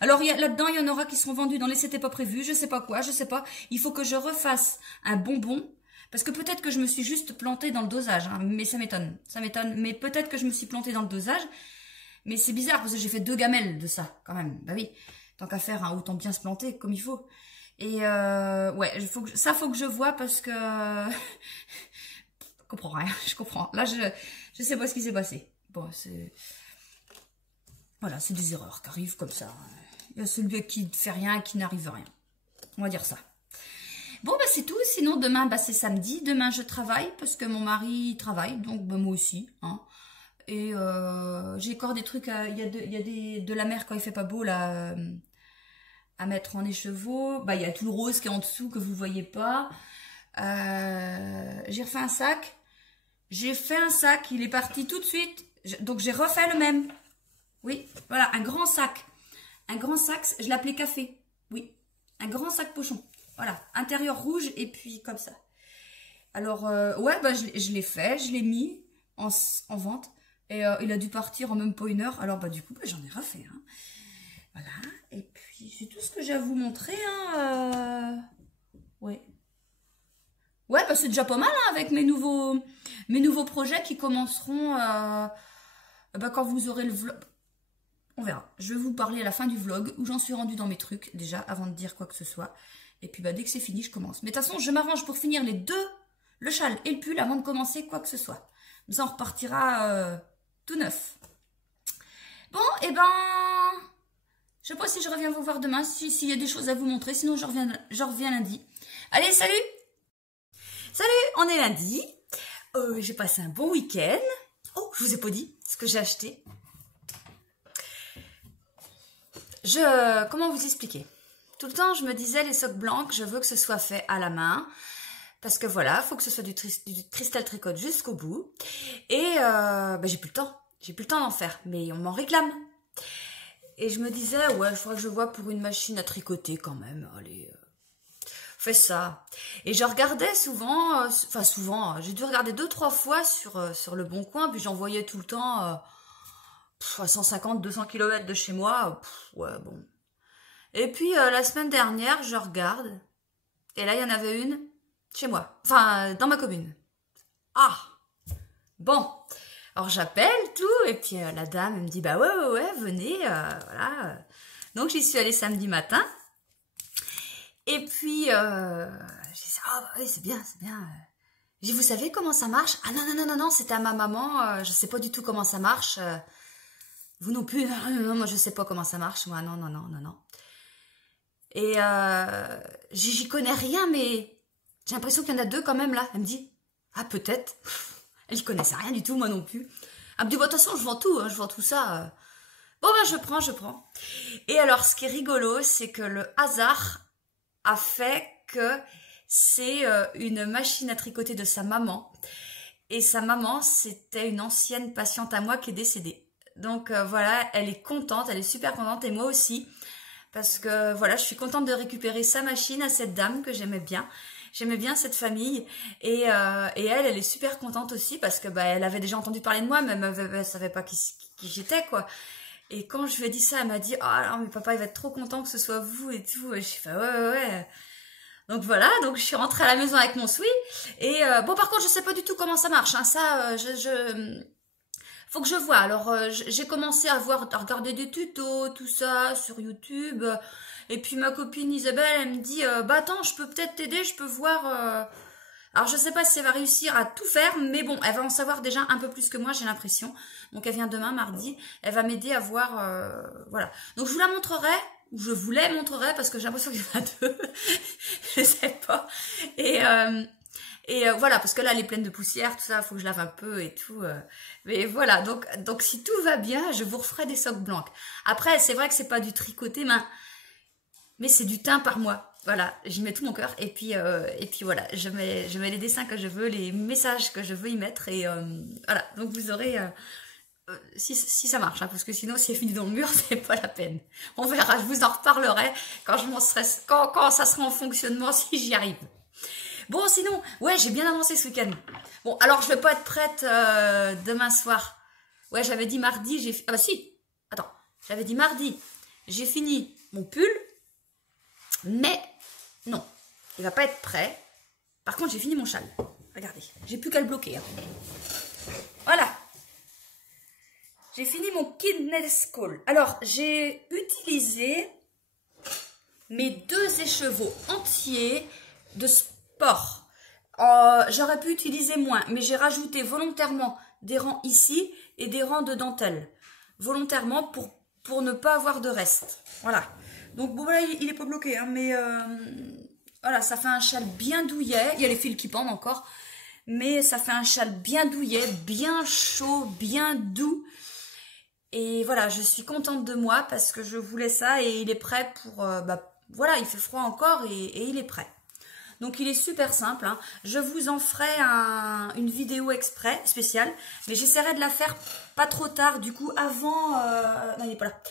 Alors là-dedans, il y en aura qui seront vendus dans les c'était pas prévu, je sais pas quoi, je sais pas. Il faut que je refasse un bonbon, parce que peut-être que je me suis juste plantée dans le dosage, hein, mais ça m'étonne, mais peut-être que je me suis plantée dans le dosage. Mais c'est bizarre parce que j'ai fait 2 gamelles de ça, quand même. Bah oui, tant qu'à faire, hein, autant bien se planter comme il faut. Et ouais, faut que je vois parce que... je comprends rien, je comprends. Là, je sais pas ce qui s'est passé. Bon, c'est... Voilà, c'est des erreurs qui arrivent comme ça. Il y a celui qui ne fait rien et qui n'arrive rien. On va dire ça. Bon, c'est tout. Sinon, demain, c'est samedi. Demain, je travaille parce que mon mari travaille. Donc, moi aussi, hein. Et j'ai encore des trucs, il y a de la mer quand il fait pas beau là à mettre en écheveau. Il y a tout le rose qui est en dessous que vous voyez pas. J'ai refait un sac. Il est parti tout de suite. Donc j'ai refait le même. Oui, voilà, un grand sac. Un grand sac, je l'appelais café. Oui, un grand sac pochon. Voilà, intérieur rouge et puis comme ça. Alors, ouais, je l'ai fait, je l'ai mis en vente. Et il a dû partir en même pas 1 heure. Alors, du coup, j'en ai refait. Hein. Voilà. Et puis, c'est tout ce que j'ai à vous montrer. Hein. Ouais. Ouais, c'est déjà pas mal hein, avec mes nouveaux projets qui commenceront quand vous aurez le vlog. On verra. Je vais vous parler à la fin du vlog où j'en suis rendue dans mes trucs déjà avant de dire quoi que ce soit. Et puis, dès que c'est fini, je commence. Mais de toute façon, je m'arrange pour finir les deux, le châle et le pull avant de commencer quoi que ce soit. Comme ça, on repartira... tout neuf. Bon, Je sais pas si je reviens vous voir demain, s'il y a des choses à vous montrer, sinon je reviens lundi. Allez, salut! Salut, on est lundi. J'ai passé un bon week-end. Oh, je vous ai pas dit ce que j'ai acheté. Comment vous expliquer? Tout le temps, je me disais, les socks blancs, je veux que ce soit fait à la main. Parce que voilà, il faut que ce soit du cristal tricote jusqu'au bout. Et j'ai plus le temps. J'ai plus le temps d'en faire. Mais on m'en réclame. Et je me disais, ouais, il faudrait que je vois pour une machine à tricoter quand même. Allez, fais ça. Et je regardais souvent, j'ai dû regarder 2-3 fois sur Le Bon Coin. Puis j'en voyais tout le temps à 150-200 km de chez moi. Ouais, bon. Et puis la semaine dernière, je regarde. Et là, il y en avait une chez moi. Enfin, dans ma commune. Ah! Bon. Alors j'appelle tout. Et puis la dame elle me dit, bah ouais, venez. Voilà. Donc j'y suis allée samedi matin. Et puis, j'ai dit, ah bah oui, c'est bien. J'ai dit, vous savez comment ça marche? Ah non, c'était à ma maman. Je sais pas du tout comment ça marche. Vous non plus? Non, moi je sais pas comment ça marche. Moi, non. Et j'y connais rien, mais j'ai l'impression qu'il y en a deux quand même là. Elle me dit, ah peut-être. Elle y connaissait rien du tout, moi non plus. Elle me dit, bon, de toute façon, je vends tout, je vends tout ça. Bon, ben je prends. Et alors, ce qui est rigolo, c'est que le hasard a fait que c'est une machine à tricoter de sa maman. Et sa maman, c'était une ancienne patiente à moi qui est décédée. Donc voilà, elle est contente, elle est super contente, et moi aussi. Parce que voilà, je suis contente de récupérer sa machine à cette dame que j'aimais bien. J'aimais bien cette famille. Et elle est super contente aussi parce que elle avait déjà entendu parler de moi, mais elle savait pas qui j'étais, quoi. Et quand je lui ai dit ça, elle m'a dit, ah non, mais papa, il va être trop content que ce soit vous et tout. Et je suis fait, ouais. Donc voilà, donc je suis rentrée à la maison avec mon Sui. Et bon, par contre, je sais pas du tout comment ça marche. Hein. Ça, faut que je vois. Alors, j'ai commencé à regarder des tutos, tout ça, sur YouTube. Et puis ma copine Isabelle, elle me dit, bah attends, je peux peut-être t'aider, je peux voir. Alors, je sais pas si elle va réussir à tout faire, mais bon, elle va en savoir déjà un peu plus que moi, j'ai l'impression. Donc, elle vient demain, mardi. Elle va m'aider à voir, voilà. Donc, je vous la montrerai. Je vous les montrerai parce que j'ai l'impression qu'il y en a deux. Je sais pas. Et voilà, parce que là, elle est pleine de poussière, tout ça, il faut que je lave un peu et tout. Mais voilà, donc si tout va bien, je vous referai des socks blancs. Après, c'est vrai que c'est pas du tricoté, mais c'est du teint par mois. Voilà, j'y mets tout mon cœur. Et puis voilà, je mets les dessins que je veux, les messages que je veux y mettre. Et voilà, donc vous aurez... si ça marche, hein, parce que sinon, si elle finit dans le mur, c'est pas la peine. On verra, je vous en reparlerai quand quand ça sera en fonctionnement, si j'y arrive. Bon, sinon, ouais, j'ai bien avancé ce week-end. Bon, alors je vais pas être prête demain soir. Ouais, j'avais dit mardi, ah bah si, attends, j'avais dit mardi, j'ai fini mon pull, mais non, il va pas être prêt. Par contre, j'ai fini mon châle. Regardez, j'ai plus qu'à le bloquer. Hein. Voilà. J'ai fini mon Kidness Call. Alors, j'ai utilisé mes 2 écheveaux entiers de sport. J'aurais pu utiliser moins, mais j'ai rajouté volontairement des rangs ici et des rangs de dentelle. Volontairement pour ne pas avoir de reste. Voilà. Donc, bon, voilà, il est pas bloqué, hein, mais voilà, ça fait un châle bien douillet. Il y a les fils qui pendent encore. Mais ça fait un châle bien douillet, bien chaud, bien doux. Et voilà, je suis contente de moi parce que je voulais ça et il est prêt pour... voilà, il fait froid encore et il est prêt. Donc il est super simple. Hein. Je vous en ferai une vidéo exprès, spéciale. Mais j'essaierai de la faire pas trop tard, du coup, avant... non, il n'est pas là.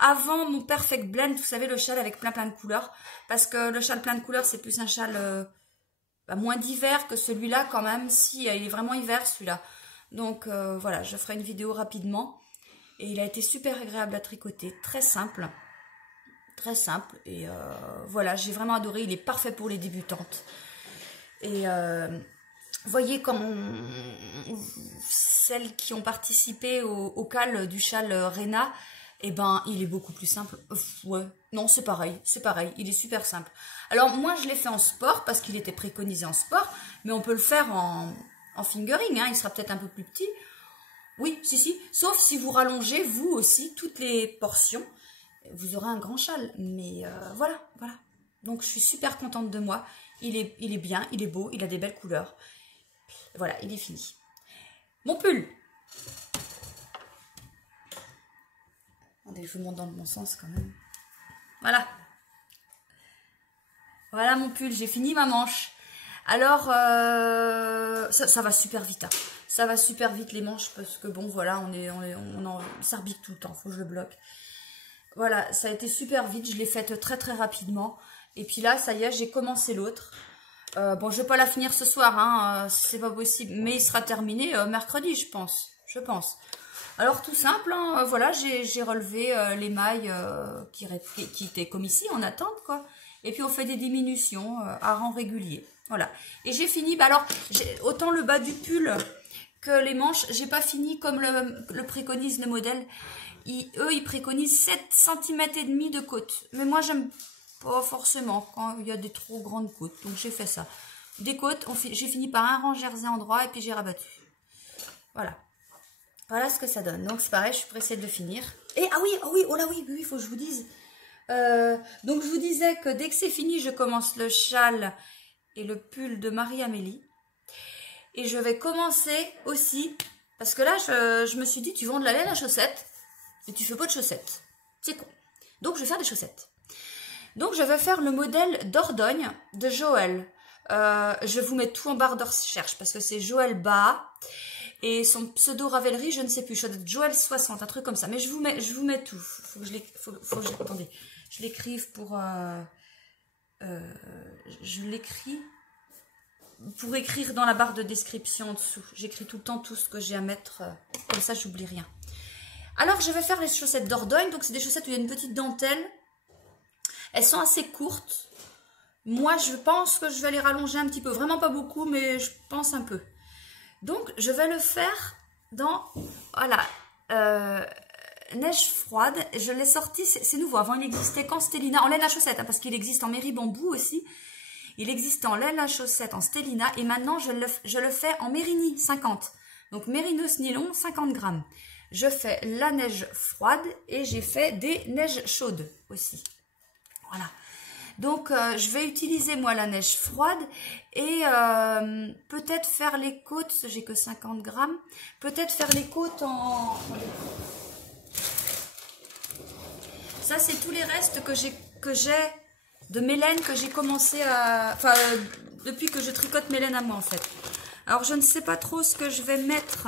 Avant mon Perfect Blend, vous savez, le châle avec plein de couleurs. Parce que le châle plein de couleurs, c'est plus un châle moins d'hiver que celui-là quand même. Si, il est vraiment hiver celui-là. Donc voilà, je ferai une vidéo rapidement. Et il a été super agréable à tricoter, très simple. Très simple. Et voilà, j'ai vraiment adoré. Il est parfait pour les débutantes. Et voyez comment celles qui ont participé au cal du châle Réna, eh ben, il est beaucoup plus simple. Ouais, non, c'est pareil, il est super simple. Alors, moi, je l'ai fait en sport, parce qu'il était préconisé en sport, mais on peut le faire en fingering, hein, il sera peut-être un peu plus petit. Oui, si, sauf si vous rallongez, vous aussi, toutes les portions. vous aurez un grand châle. Mais voilà, voilà. Donc, je suis super contente de moi. Il est bien, il est beau, il a des belles couleurs. Voilà, il est fini. Mon pull. Attendez, je vous montre dans le bon sens quand même. Voilà. Voilà mon pull, j'ai fini ma manche. Alors, ça va super vite. Hein. Ça va super vite les manches parce que bon, voilà, ça rebique tout le temps, faut que je le bloque. Voilà, ça a été super vite, je l'ai faite très très rapidement. Et puis là, ça y est, j'ai commencé l'autre. Bon, je vais pas la finir ce soir, hein, c'est pas possible. Mais il sera terminé mercredi, je pense. Alors tout simple, hein, voilà, j'ai relevé les mailles qui étaient comme ici, en attente, quoi. Et puis on fait des diminutions à rang régulier. Voilà. Et j'ai fini, bah alors, autant le bas du pull que les manches, j'ai pas fini comme le préconise le modèle. Eux, ils préconisent 7 cm et demi de côte. Mais moi, j'aime pas forcément quand il y a des trop grandes côtes. Donc j'ai fait ça. Des côtes, j'ai fini par un rang jersey en droit et puis j'ai rabattu. Voilà. Voilà ce que ça donne. Donc c'est pareil, je suis pressée de le finir. Et ah oui, oh là oui, il faut que je vous dise. Donc je vous disais que dès que c'est fini, je commence le châle et le pull de Marie-Amélie. Et je vais commencer aussi, parce que là, je me suis dit, tu vends de la laine à chaussettes, mais tu fais pas de chaussettes. C'est con. Donc je vais faire des chaussettes. Donc je vais faire le modèle Dordogne de Joël. Je vous mets tout en barre de recherche, parce que c'est Joël Bas. Et son pseudo Ravelry, je ne sais plus, je dois être Joël 60, un truc comme ça. Mais je vous mets tout. Attendez, je l'écrive pour... je l'écris pour écrire dans la barre de description en dessous. J'écris tout le temps tout ce que j'ai à mettre, comme ça j'oublie rien. Alors je vais faire les chaussettes Dordogne, donc c'est des chaussettes où il y a une petite dentelle. Elles sont assez courtes. Moi je pense que je vais les rallonger un petit peu, vraiment pas beaucoup, mais je pense un peu. Donc je vais le faire dans, voilà, neige froide. Je l'ai sorti, c'est nouveau, avant il existait qu'en Stélina, en laine à chaussettes, hein, parce qu'il existe en Méri Bambou aussi. Il existe en laine à chaussettes, en Stélina, et maintenant je le fais en Mérini 50. Donc Mérinos nylon 50 grammes. Je fais la neige froide et j'ai fait des neiges chaudes aussi. Voilà. Donc je vais utiliser moi la neige froide et peut-être faire les côtes, j'ai que 50 grammes, peut-être faire les côtes en... Ça c'est tous les restes que j'ai de mes laines que j'ai commencé à... Enfin, depuis que je tricote mes laines à moi, en fait. Alors, je ne sais pas trop ce que je vais mettre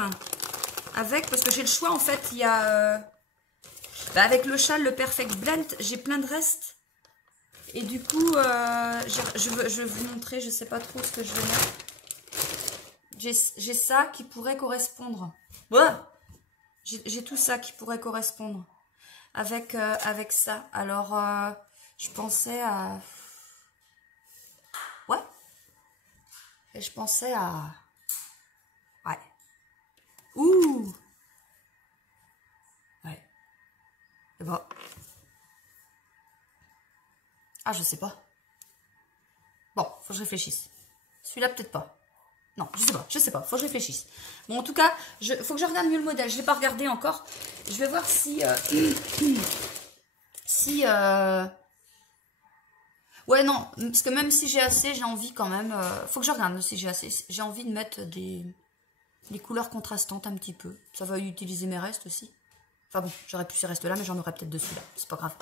avec, parce que j'ai le choix, en fait. Il y a... avec le châle, le Perfect Blend, j'ai plein de restes. Et du coup, je vais vous montrer, je ne sais pas trop ce que je vais mettre. J'ai ça qui pourrait correspondre. Ouais. J'ai tout ça qui pourrait correspondre avec ça. Alors... je pensais à... Ouais. Et je pensais à... Ouais. Ouh. Ouais. Et bon. Ah, je sais pas. Bon, faut que je réfléchisse. Celui-là, peut-être pas. Non, je sais pas. Faut que je réfléchisse. Bon, en tout cas, faut que je regarde mieux le modèle. Je l'ai pas regardé encore. Je vais voir si... Ouais, non, parce que même si j'ai assez, j'ai envie quand même... faut que je regarde si j'ai assez. J'ai envie de mettre des couleurs contrastantes un petit peu. Ça va utiliser mes restes aussi. Enfin bon, j'aurais pu ces restes-là, mais j'en aurais peut-être dessus là. C'est pas grave.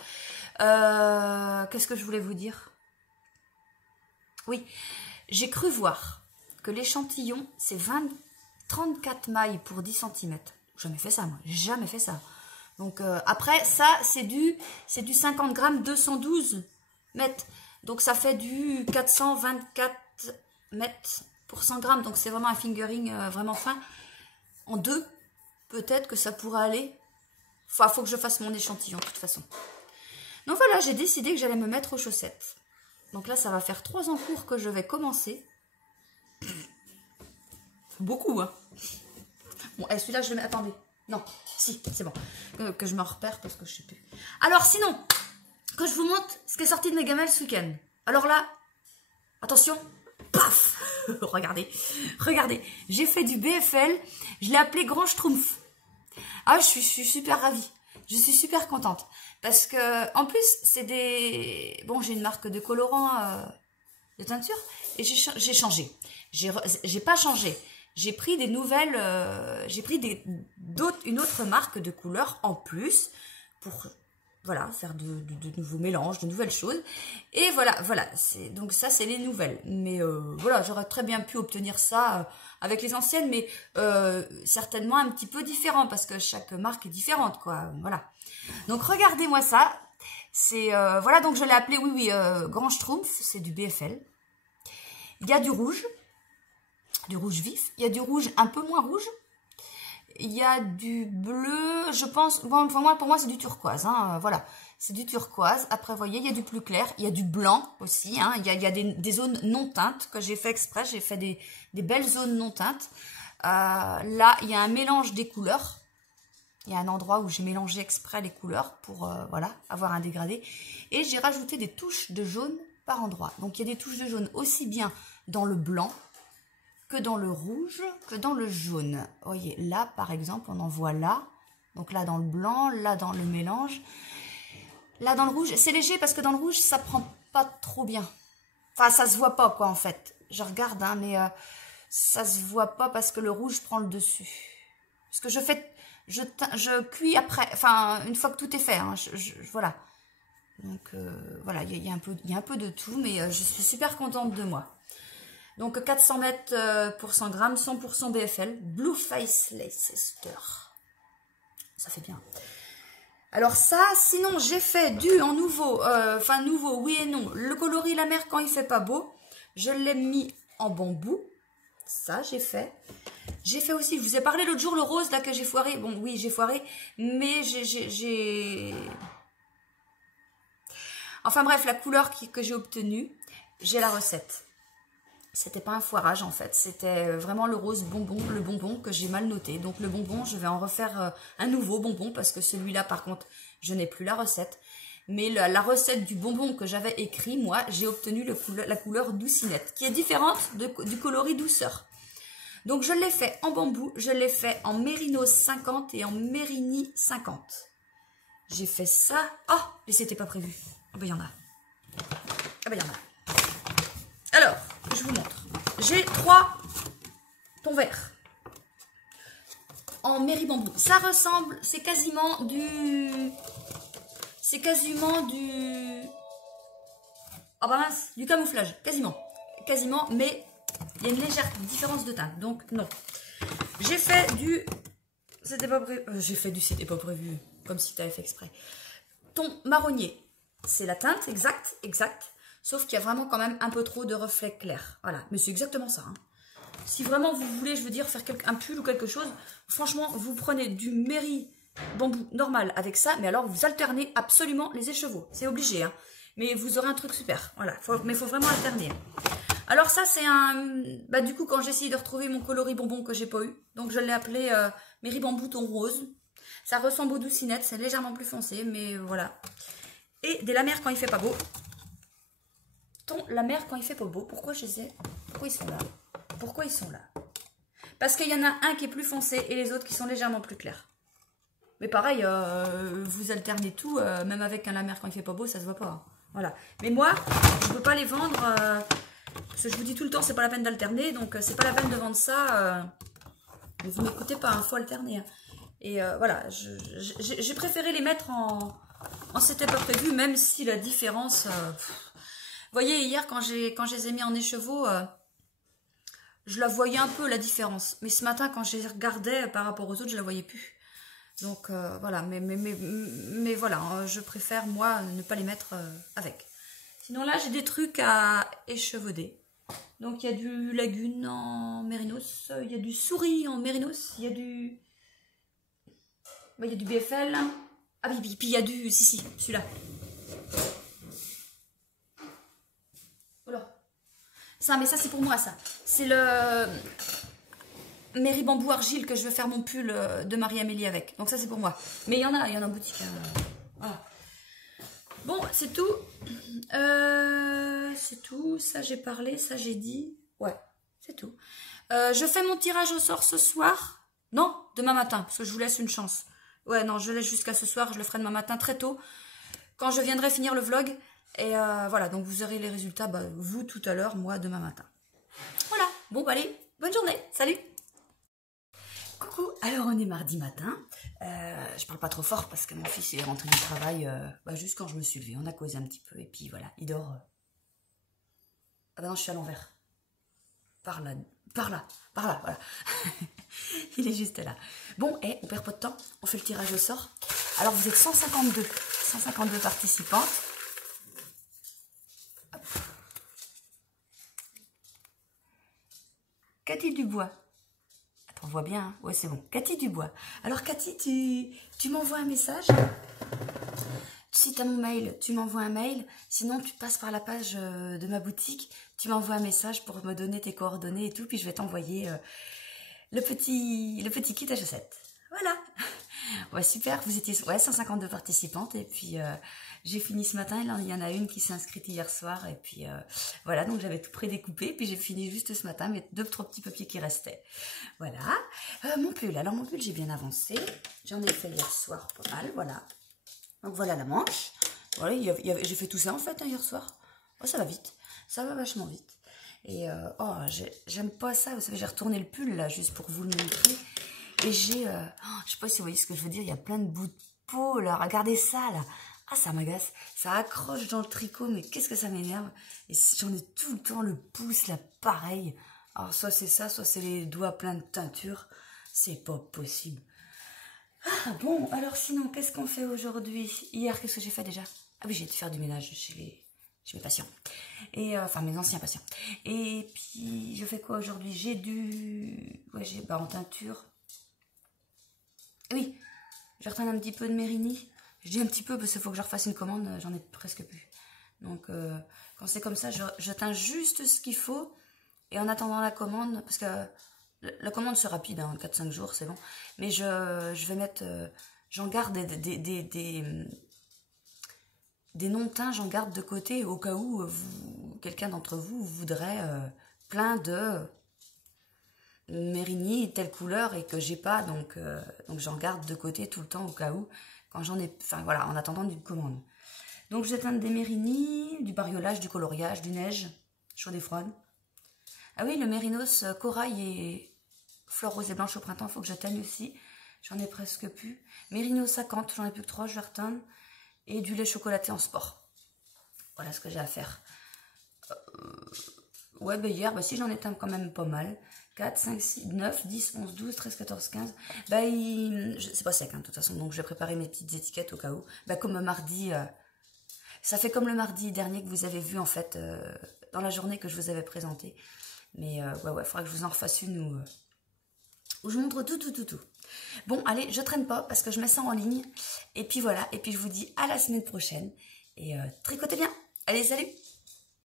Qu'est-ce que je voulais vous dire? Oui, j'ai cru voir que l'échantillon, c'est 34 mailles pour 10 cm. Jamais fait ça, moi. Jamais fait ça. Donc, après, ça, c'est du 50 grammes, 212 mètres. Donc, ça fait du 424 mètres pour 100 grammes. Donc, c'est vraiment un fingering vraiment fin. En deux, peut-être que ça pourrait aller. Enfin, il faut que je fasse mon échantillon, de toute façon. Donc, voilà, j'ai décidé que j'allais me mettre aux chaussettes. Donc là, ça va faire 3 ans cours que je vais commencer. Beaucoup, hein. Bon, et celui-là, je le mets... Attendez. Non, si, c'est bon. Que je me repère parce que je sais plus. Alors, sinon... que je vous montre ce qui est sorti de mes gamelles ce week-end. Alors là, attention, paf. Regardez, j'ai fait du BFL, je l'ai appelé Grand Schtroumpf. Ah, je suis super ravie. Je suis super contente. Parce que, en plus, c'est des... Bon, j'ai une marque de colorant de teinture. Et j'ai changé. J'ai pas changé. J'ai pris des nouvelles... j'ai pris une autre marque de couleurs en plus. Pour... Voilà, faire de nouveaux mélanges, de nouvelles choses. Et voilà. Donc ça, c'est les nouvelles. Mais voilà, j'aurais très bien pu obtenir ça avec les anciennes, mais certainement un petit peu différent, parce que chaque marque est différente, quoi. Voilà. Donc regardez-moi ça. C'est voilà, donc je l'ai appelé, Grand Schtroumpf, c'est du BFL. Il y a du rouge vif. Il y a du rouge un peu moins rouge. Il y a du bleu, je pense, bon, pour moi c'est du turquoise, hein, voilà, c'est du turquoise. Après, vous voyez, il y a du plus clair, il y a du blanc aussi, hein, il y a des zones non teintes que j'ai fait exprès, j'ai fait des belles zones non teintes. Là, il y a un mélange des couleurs, il y a un endroit où j'ai mélangé exprès les couleurs pour, voilà, avoir un dégradé. Et j'ai rajouté des touches de jaune par endroit. Donc, il y a des touches de jaune aussi bien dans le blanc, que dans le rouge, que dans le jaune. Vous voyez, là, par exemple, on en voit là. Donc là, dans le blanc, là, dans le mélange. Là, dans le rouge, c'est léger parce que dans le rouge, ça prend pas trop bien. Enfin, ça se voit pas, quoi, en fait. Je regarde, hein, mais ça se voit pas parce que le rouge prend le dessus. Parce que je cuis après, enfin, une fois que tout est fait, hein, voilà. Donc, voilà, il y a un peu de tout, mais je suis super contente de moi. Donc 400 mètres pour 100 grammes, 100% BFL, Blue Face Leicester. Ça fait bien. Alors ça, sinon j'ai fait en nouveau, nouveau, oui et non, le coloris la mer quand il fait pas beau. Je l'ai mis en bambou. Ça, j'ai fait. J'ai fait aussi, je vous ai parlé l'autre jour, le rose là que j'ai foiré. Bon, oui, j'ai foiré, mais j'ai... Enfin bref, la couleur que j'ai obtenue, j'ai la recette. C'était pas un foirage en fait, c'était vraiment le rose bonbon, le bonbon que j'ai mal noté. Donc le bonbon, je vais en refaire un nouveau bonbon parce que celui-là par contre, je n'ai plus la recette. Mais la recette du bonbon que j'avais écrit, moi, j'ai obtenu la couleur doucinette, qui est différente du coloris douceur. Donc je l'ai fait en bambou, je l'ai fait en mérinos 50 et en mérini 50. J'ai fait ça. Oh, et c'était pas prévu. Ah ben il y en a. Ah ben il y en a. Alors, je vous montre. J'ai 3 tons verts en méri bambou. Ça ressemble, c'est quasiment du... Oh bah mince, du camouflage, quasiment. Quasiment, mais il y a une légère différence de teinte, donc non. J'ai fait du... C'était pas prévu. C'était pas prévu, comme si tu avais fait exprès. Ton marronnier, c'est la teinte, exact. Sauf qu'il y a vraiment quand même un peu trop de reflets clairs. Voilà, mais c'est exactement ça. Hein. Si vraiment vous voulez, je veux dire, faire un pull ou quelque chose, franchement, vous prenez du méri bambou normal avec ça, mais alors vous alternez absolument les écheveaux. C'est obligé, hein. Mais vous aurez un truc super. Voilà, mais il faut vraiment alterner. Alors ça, c'est un... Bah, du coup, quand j'ai essayé de retrouver mon coloris bonbon que j'ai pas eu, donc je l'ai appelé méri bambou ton rose. Ça ressemble au doucinette, c'est légèrement plus foncé, mais voilà. Et des la mer quand il fait pas beau. La mer quand il fait pas beau, pourquoi ils sont là? Pourquoi ils sont là? Parce qu'il y en a un qui est plus foncé et les autres qui sont légèrement plus clairs. Mais pareil, vous alternez tout, même avec un la mer quand il fait pas beau, ça se voit pas. Hein. Voilà. Mais moi, je peux pas les vendre, parce que je vous dis tout le temps, c'est pas la peine d'alterner, donc c'est pas la peine de vendre ça. Mais vous m'écoutez pas, il faut alterner. Hein. Et voilà, j'ai préféré les mettre en c'était pas prévu, même si la différence... Vous voyez, hier, quand je les ai mis en écheveau, je la voyais un peu, la différence. Mais ce matin, quand je les regardais par rapport aux autres, je la voyais plus. Donc, voilà. Mais voilà, je préfère, moi, ne pas les mettre avec. Sinon, là, j'ai des trucs à échevauder. Donc, il y a du lagune en mérinos. Il y a du souris en mérinos. Il y a du... Il y a du BFL. Ah oui, puis il y a du... Si, celui-là. Ça, mais ça c'est pour moi ça. C'est le méri bambou argile que je veux faire mon pull de Marie-Amélie avec. Donc ça c'est pour moi. Mais il y en a en boutique. Voilà. Bon, c'est tout. C'est tout. Ça j'ai parlé, ça j'ai dit. Ouais, c'est tout. Je fais mon tirage au sort ce soir. Non, demain matin, parce que je vous laisse une chance. Ouais, non, je laisse jusqu'à ce soir. Je le ferai demain matin très tôt. Quand je viendrai finir le vlog. Et voilà, donc vous aurez les résultats, vous tout à l'heure, moi demain matin. Voilà, bon bah allez, bonne journée, salut. Coucou, alors on est mardi matin. Je parle pas trop fort parce que mon fils est rentré du travail juste quand je me suis levée. On a causé un petit peu et puis voilà, il dort. Ah bah non, je suis à l'envers. Par là, voilà. Il est juste là. Bon, on perd pas de temps, on fait le tirage au sort. Alors vous êtes 152 participantes. Hop. Cathy Dubois. Attends, on voit bien, hein. Ouais, c'est bon. Cathy Dubois. Alors Cathy, tu m'envoies un message. Si tu as mon mail, tu m'envoies un mail. Sinon, tu passes par la page de ma boutique. Tu m'envoies un message pour me donner tes coordonnées et tout. Puis je vais t'envoyer le petit kit à chaussettes. Voilà. Ouais, super. Vous étiez 152 participantes. Et puis, j'ai fini ce matin. Il y en a une qui s'est inscrite hier soir. Et puis, voilà. Donc, j'avais tout prédécoupé. Puis, j'ai fini juste ce matin. Mais 2-3 petits papiers qui restaient. Voilà. Mon pull. Alors, mon pull, j'ai bien avancé. J'en ai fait hier soir pas mal. Voilà. Donc voilà la manche. Voilà, j'ai fait tout ça en fait hier soir. Oh, ça va vite. Ça va vachement vite. Et j'aime pas ça. Vous savez, j'ai retourné le pull là juste pour vous le montrer. Et j'ai... je sais pas si vous voyez ce que je veux dire. Il y a plein de bouts de peau là. Regardez ça là. Ah, ça m'agace. Ça accroche dans le tricot. Mais qu'est-ce que ça m'énerve. Et j'en ai tout le temps le pouce là pareil. Alors soit c'est ça, soit c'est les doigts pleins de teinture. C'est pas possible. Ah bon, alors sinon, qu'est-ce qu'on fait aujourd'hui? Hier, qu'est-ce que j'ai fait déjà? Ah oui, j'ai été faire du ménage chez mes patients. Et enfin, mes anciens patients. Et puis, je fais quoi aujourd'hui? J'ai en teinture. Oui, je retourne un petit peu de Mérini. Je dis un petit peu parce qu'il faut que je refasse une commande, j'en ai presque plus. Donc, quand c'est comme ça, je teins juste ce qu'il faut. Et en attendant la commande, parce que... La commande c'est rapide, hein, 4-5 jours, c'est bon. Mais je vais mettre... j'en garde des non-teints, j'en garde de côté au cas où quelqu'un d'entre vous voudrait plein de Mérini, telle couleur et que j'ai pas. Donc j'en garde de côté tout le temps au cas où. Quand j'en ai... Enfin voilà, en attendant d'une commande. Donc je vais teindre des Mérini, du bariolage, du coloriage, du neige, chaude et froide. Ah oui, le mérinos corail et fleur rose et blanche au printemps, il faut que je teigne aussi. J'en ai presque plus. Mérinos 50, j'en ai plus que 3, je vais reteindre. Et du lait chocolaté en sport. Voilà ce que j'ai à faire. Ouais, hier, si j'en ai teint quand même pas mal. 4, 5, 6, 9, 10, 11, 12, 13, 14, 15. C'est pas sec, hein, de toute façon. Donc, je vais préparer mes petites étiquettes au cas où. Comme mardi... ça fait comme le mardi dernier que vous avez vu, en fait, dans la journée que je vous avais présenté. Mais il faudra que je vous en refasse une où je montre tout. Bon, allez, je traîne pas parce que je mets ça en ligne. Et puis voilà, et puis je vous dis à la semaine prochaine. Et tricotez bien. Allez, salut!